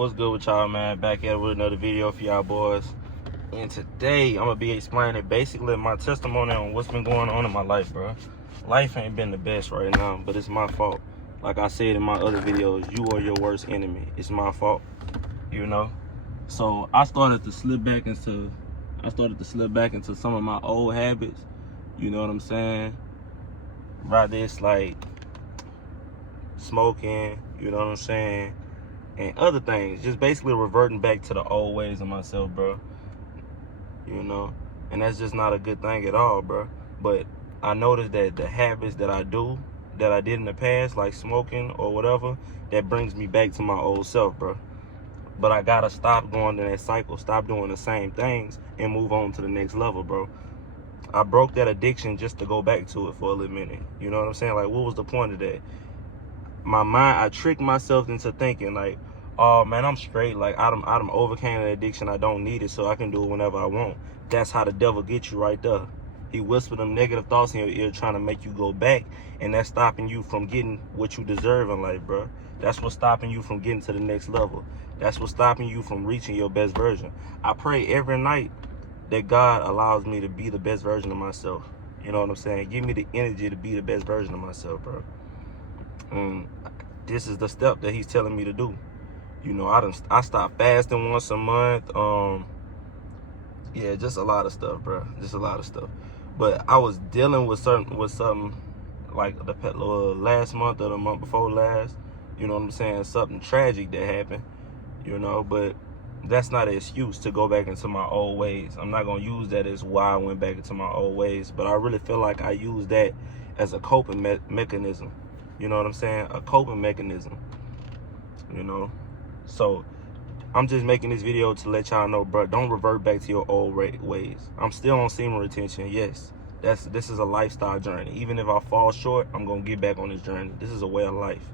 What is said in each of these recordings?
What's good with y'all, man? Back at it with another video for y'all boys. And today, I'm going to be explaining basically my testimony on what's been going on in my life, bro. Life ain't been the best right now, but it's my fault. Like I said in my other videos, you are your worst enemy. It's my fault, you know? So I started to slip back into some of my old habits, you know what I'm saying? Rather it's like smoking, you know what I'm saying? And other things, just basically reverting back to the old ways of myself, bro. You know, and that's just not a good thing at all, bro. But I noticed that the habits that I did in the past, like smoking or whatever, that brings me back to my old self, bro. But I gotta stop going in that cycle, stop doing the same things, and move on to the next level, bro. I broke that addiction just to go back to it for a little minute. You know what I'm saying? Like, what was the point of that? My mind, I tricked myself into thinking like, oh man, I'm straight. Like I done overcame an addiction. I don't need it, so I can do it whenever I want. That's how the devil gets you right there. He whispered them negative thoughts in your ear trying to make you go back, and that's stopping you from getting what you deserve in life, bro. That's what's stopping you from getting to the next level. That's what's stopping you from reaching your best version. I pray every night that God allows me to be the best version of myself. You know what I'm saying? Give me the energy to be the best version of myself, bro. This is the step that he's telling me to do. You know, I stopped fasting once a month. Yeah, just a lot of stuff, bro. Just a lot of stuff. But I was dealing with something like the last month or the month before last. You know what I'm saying? Something tragic that happened. You know, but that's not an excuse to go back into my old ways. I'm not gonna use that as why I went back into my old ways. But I really feel like I use that as a coping mechanism. You know what I'm saying? A coping mechanism. You know. So I'm just making this video to let y'all know, bro, don't revert back to your old ways. I'm still on semen retention, yes. This is a lifestyle journey. Even if I fall short, I'm gonna get back on this journey. This is a way of life.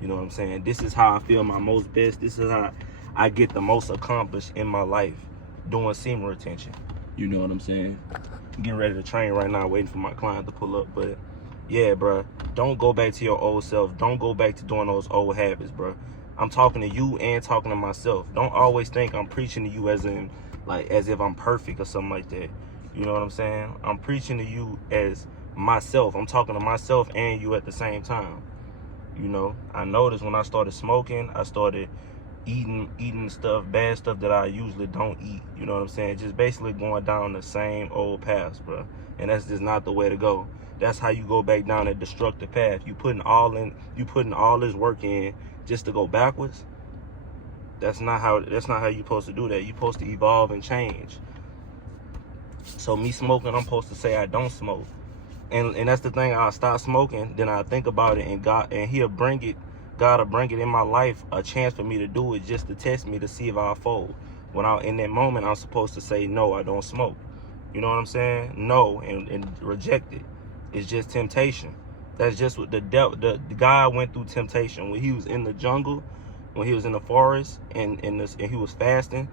You know what I'm saying? This is how I feel my most best. This is how I get the most accomplished in my life, doing semen retention. You know what I'm saying? I'm getting ready to train right now, waiting for my client to pull up. But yeah, bro, don't go back to your old self. Don't go back to doing those old habits, bro. I'm talking to you and talking to myself. Don't always think I'm preaching to you as if I'm perfect or something like that. You know what I'm saying? I'm preaching to you as myself. I'm talking to myself and you at the same time. You know, I noticed when I started smoking, I started eating stuff, bad stuff that I usually don't eat. You know what I'm saying? Just basically going down the same old paths, bro. And that's just not the way to go. That's how you go back down that destructive path. You putting all this work in just to go backwards. That's not how you're supposed to do that. You're supposed to evolve and change. So me smoking, I'm supposed to say I don't smoke. And that's the thing. I'll stop smoking, then I think about it, and God will bring it in my life, a chance for me to do it, just to test me to see if I'll fold. In that moment, I'm supposed to say no, I don't smoke. You know what I'm saying? No, and reject it. It's just temptation. That's just what the guy went through temptation when he was in the jungle, when he was in the forest, and he was fasting.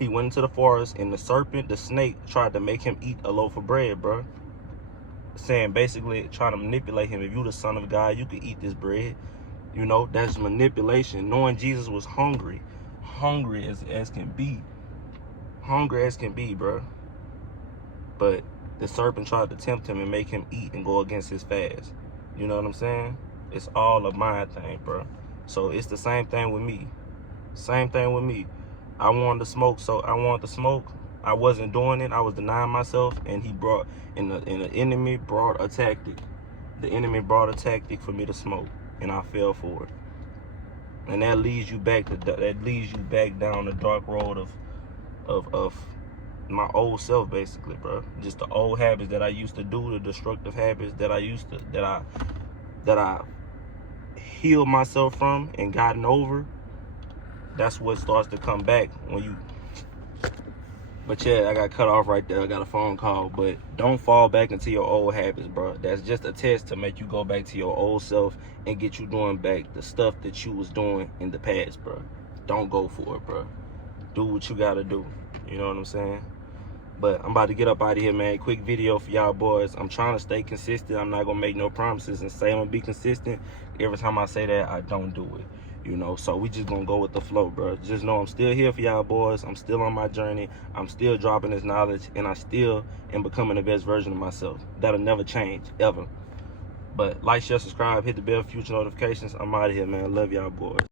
He went into the forest, and the snake, tried to make him eat a loaf of bread, bro. Saying basically trying to manipulate him. If you the son of God, you could eat this bread. You know, that's manipulation. Knowing Jesus was hungry as can be, bro. But the serpent tried to tempt him and make him eat and go against his fast. You know what I'm saying? It's all a mind thing, bro. So it's the same thing with me. I wanted to smoke, I wasn't doing it. I was denying myself, and the enemy brought a tactic. The enemy brought a tactic for me to smoke, and I fell for it. And that leads you back down the dark road of my old self, basically, bro. Just the old habits that I used to do, the destructive habits that I healed myself from and gotten over. That's what starts to come back when you. But yeah, I got cut off right there. I got a phone call. But don't fall back into your old habits, bro. That's just a test to make you go back to your old self and get you doing back the stuff that you was doing in the past, bro. Don't go for it, bro. Do what you gotta do. You know what I'm saying? But I'm about to get up out of here, man. Quick video for y'all boys. I'm trying to stay consistent. I'm not gonna make no promises and say I'm gonna be consistent. Every time I say that, I don't do it. You know, so we just gonna go with the flow, bro. Just know I'm still here for y'all boys. I'm still on my journey. I'm still dropping this knowledge, and I still am becoming the best version of myself. That'll never change, ever. But like, share, subscribe, hit the bell for future notifications. I'm out of here, man. Love y'all boys.